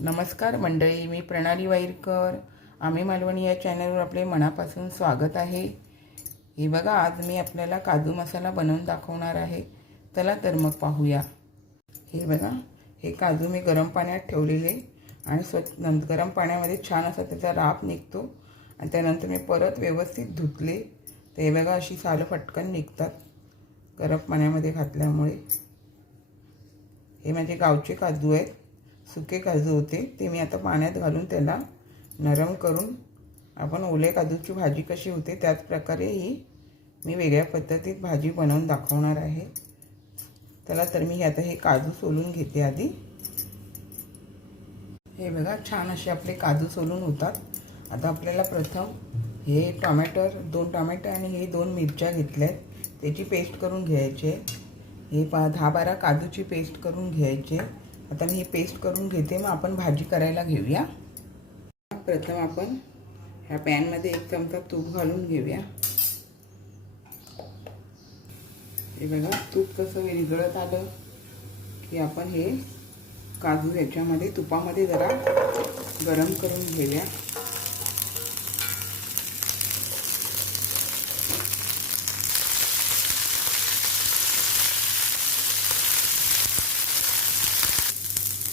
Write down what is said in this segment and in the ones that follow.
नमस्कार मंडळी मी प्रणाली वाईरकर. आम्ही मालवणी या चॅनलवर आपले मनापासून स्वागत आहे. हे बघा आज मी आपल्याला काजू मसाला बनवून दाखवणार आहे. चला तर मग पाहूया. हे बघा हे काजू मी गरम पाण्यात ठेवलेले आणि स्वच्छ गरम पाण्यामध्ये छान असा त्याचा राप निघतो आणि त्यानंतर मी परत व्यवस्थित धुतले. तर हे बघा अशी सालं पटकन निघतात गरम पाण्यामध्ये घातल्यामुळे. हे माझे गावचे काजू आहेत. सुके काजू होते ते मी आता पाण्यात घालून त्याला नरम करून आपण ओले काजूची भाजी कशी होते त्याच प्रकारे ही मी वेगळ्या पद्धतीत भाजी बनवून दाखवणार आहे. त्याला तर मी आता हे काजू सोलून घेते आधी. हे बघा छान असे आपले काजू सोलून होतात. आता आपल्याला प्रथम हे टोमॅटो दोन टोमॅटो आणि हे दोन मिरच्या घेतल्या आहेत त्याची पेस्ट करून घ्यायची हे पा दहा बारा काजूची पेस्ट करून घ्यायची आता मी हे पेस्ट करून घेते. मग आपण भाजी करायला घेऊया. प्रथम आपण ह्या पॅनमध्ये एक चमचा तूप घालून घेऊया. हे बघा तूप कसं विरघळत आलं की आपण हे काजू ह्याच्यामध्ये तुपामध्ये जरा गरम करून घेऊया.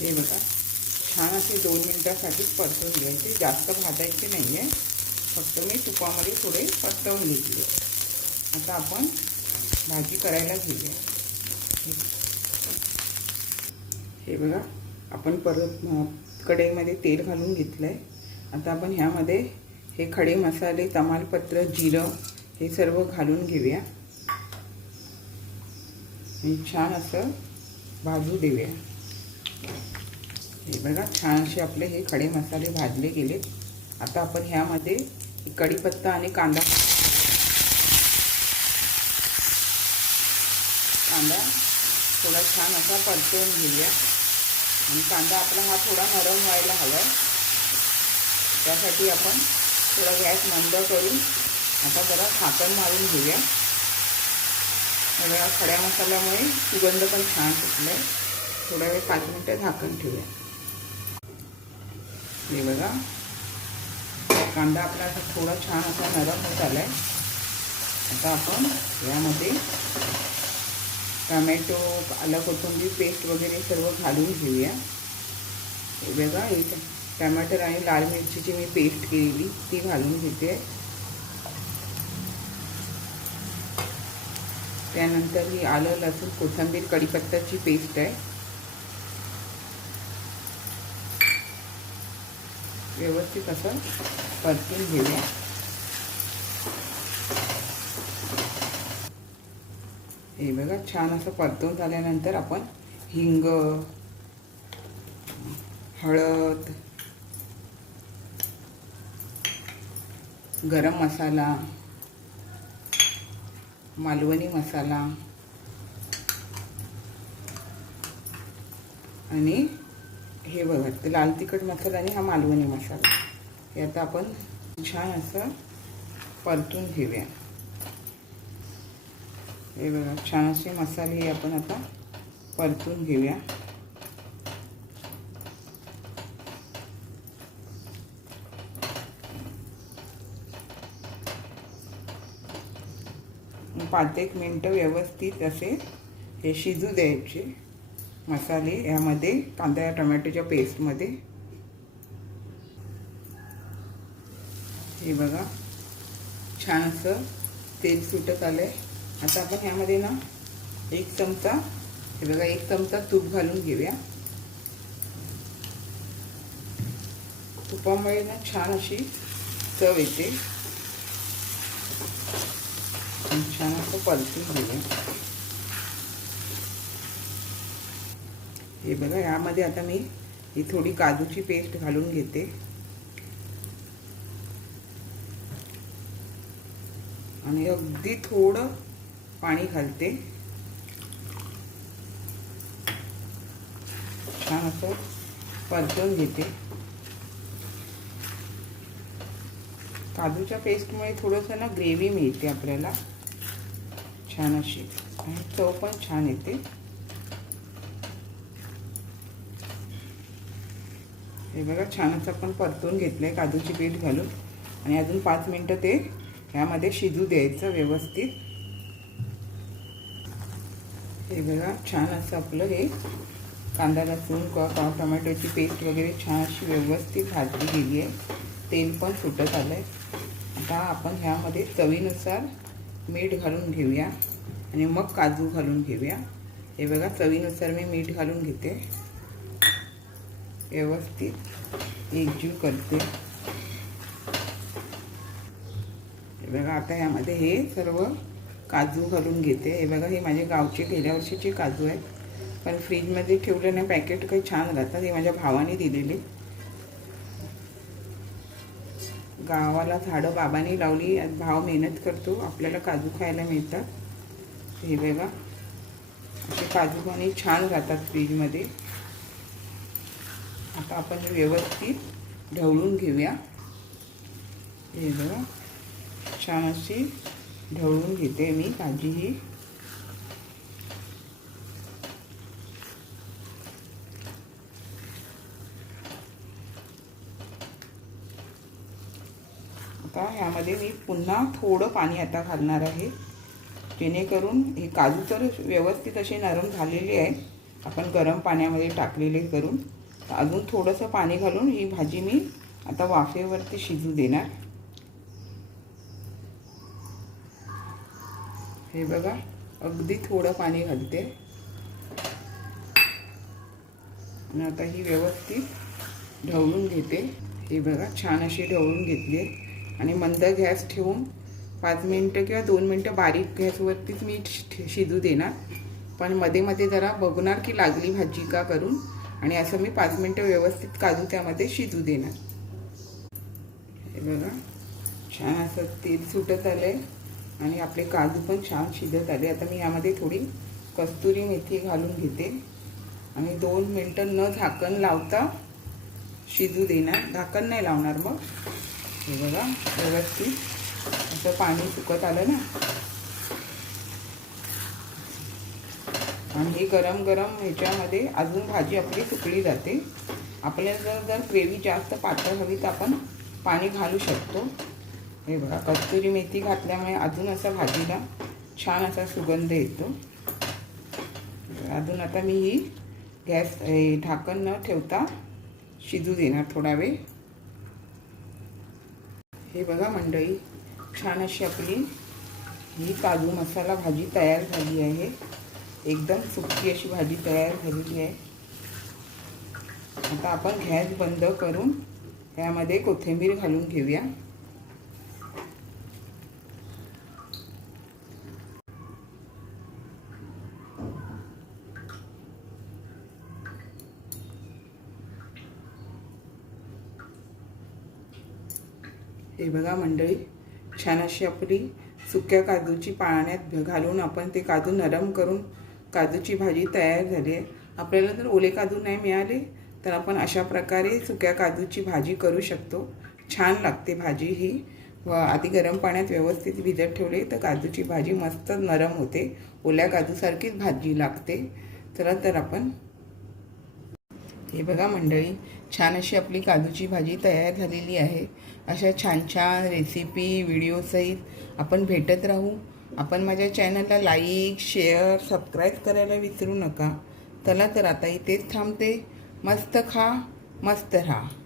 हे बघा छान असे दोन मिनटासाठी परतून घ्यायचे. जास्त भाजायचे नाही आहे फक्त मी तुपामध्ये थोडे परतवून घेतले. आता आपण भाजी करायला घेऊया. हे बघा आपण परत कढईमध्ये तेल घालून घेतलं आहे आता आपण ह्यामध्ये हे खडे मसाले तमालपत्र जिरं हे सर्व घालून घेऊया. आणि छान असं भाजू देऊया. हे बघा छानसे आपले हे खडे मसाले भाजले गेले आता आपण ह्यामध्ये कढीपत्ता आणि कांदा. कांदा थोडा छान असा परतवून घेऊया. आणि कांदा आपला हा थोडा नरम व्हायला हवा आहे. त्यासाठी आपण थोडा गॅस मंद करून आता जरा झाकण मारून घेऊया. खड्या मसाल्यामुळे सुगंध पण छान सुटलं आहे थोडा वेळ पाच मिनटं झाकण ठेवूया. हे बघा. कांदा आपला असा थोडा छान असा नरम होत आला आहे आता आपण यामध्ये टमॅटो आलं कोथिंबीर पेस्ट वगैरे सर्व घालून घेऊया. हे बघा हे टमॅटो आणि लाल मिरचीची मी पेस्ट केलेली ती घालून घेते. त्यानंतर ही आलं लसूण कोथिंबीर कढीपत्ताची पेस्ट आहे. व्यवस्थित असं परतून घेऊया. हे बघा छान असं परतून झाल्यानंतर आपण हिंग हळद गरम मसाला मालवणी मसाला आणि हे बघा ते लाल तिखट मसाला आणि हा मालवणी मसाला. हे आता आपण छान असं परतून घेऊया. हे बघा छान असे मसाले हे आपण आता परतून घेऊया. पाच एक मिनटं व्यवस्थित असे हे शिजू द्यायचे. मसाले यामध्ये कांदा टोमॅटोच्या पेस्टमध्ये. हे बघा छान असं तेल सुटत आलं आहे आता आपण ह्यामध्ये ना एक चमचा हे बघा एक चमचा तूप घालून घेऊया. तुपामुळे ना छान अशी चव येते. छान असं परतून घेऊया. हे बघा यामध्ये आता मी ही थोडी काजूची पेस्ट घालून घेते. आणि अगदी थोडं पाणी घालते. छान असं परतून घेते. काजूच्या पेस्टमुळे थोडंसं ना ग्रेव्ही मिळते आपल्याला. छान अशी. आणि चव पण छान येते. हे बघा छान असं आपण परतून घेतलं आहे काजूची पीठ घालून. आणि अजून पाच मिनटं ते ह्यामध्ये शिजू द्यायचं व्यवस्थित. हे बघा छान असं आपलं हे कांदा लसूण किंवा टोमॅटोची पेस्ट वगैरे छान अशी व्यवस्थित भाजली गेली आहे. तेल पण सुटत आलं आहे आता आपण ह्यामध्ये चवीनुसार मीठ घालून घेऊया. आणि मग काजू घालून घेऊया. हे बघा चवीनुसार मी मीठ घालून घेते. व्यवस्थित एकजीव करते. हे बघा आता ह्यामध्ये हे सर्व काजू घालून घेते. हे बघा हे माझे गावचे गेल्या वर्षीचे काजू आहेत. पण फ्रीजमध्ये ठेवले पॅकेट काही छान राहतात. हे माझ्या भावाने दिलेले. गावाला झाडं बाबांनी लावली. भाव मेहनत करतो. आपल्याला काजू खायला मिळतात. हे बघा असे काजू पाणी छान राहतात फ्रीजमध्ये. आता आपण हे व्यवस्थित ढवळून घेऊया. हे बघा छान अशी ढवळून घेते मी भाजी ही. आता ह्यामध्ये मी पुन्हा थोडं पाणी आता घालणार आहे. जेणेकरून हे काजू तर व्यवस्थित असे नरम झालेले आहे आपण गरम पाण्यामध्ये टाकलेले करून. अजून थोडंसं पाणी घालून ही भाजी मी आता वाफेवरती शिजू देणार. हे बघा अगदी थोडं पाणी घालते. आणि आता ही व्यवस्थित ढवळून घेते. हे बघा छान अशी ढवळून घेतली आणि मंद गॅस ठेवून पाच मिनटं किंवा दोन मिनटं बारीक गॅसवरतीच मी शि- शिजू देणार. पण मध्ये मध्ये जरा बघणार की लागली भाजी का करून. आणि असं मी पाच मिनटं व्यवस्थित काजू त्यामध्ये शिजू देणार. हे बघा छान असं तेल सुटत आलं आहे आणि आपले काजू पण छान शिजत आले. आता मी यामध्ये थोडी कस्तुरी मेथी घालून घेते. आणि दोन मिनटं न झाकण लावता शिजू देणार. झाकण नाही लावणार मग. हे बघा व्यवस्थित. असं पाणी सुकत आलं ना? आणि हे गरम गरम ह्याच्यामध्ये अजून भाजी आपली सुकली जाते. आपल्याला जर जर ग्रेव्ही जास्त पातळ हवी तर आपण पाणी घालू शकतो. हे बघा कस्तुरी मेथी घातल्यामुळे अजून असा भाजीला छान असा सुगंध येतो. अजून आता मी ही गॅस हे ढाकण न ठेवता शिजू देणार थोडा वेळ. हे बघा मंडळी छान अशी आपली ही काजू मसाला भाजी तयार झाली आहे. एकदम सुकी अशी भाजी तयार झालेली आहे. आता आपण गॅस बंद करून त्यामध्ये कोथिंबीर घालून घेऊया. हे बघा मंडळी छान अशी आपली सुक्या काजूची पाण्यात घालून आपण ते काजू नरम करून काजूची भाजी तयार झाली आहे. आपल्याला जर ओले काजू नाही मिळाले तर आपण अशा प्रकारे सुक्या काजूची भाजी करू शकतो. छान लागते भाजी ही. व आधी गरम पाण्यात व्यवस्थित भिजत ठेवले तर काजूची भाजी मस्त नरम होते. ओल्या काजूसारखीच भाजी लागते. चला तर आपण हे बघा मंडळी छान अशी आपली काजूची भाजी तयार झालेली आहे. अशा छान छान रेसिपी व्हिडिओसहित आपण भेटत राहू. आपण माझ्या चॅनलला लाईक शेअर सबस्क्राईब करायला विसरू नका. चला तर आता इथेच थांबते. मस्त खा मस्त राहा.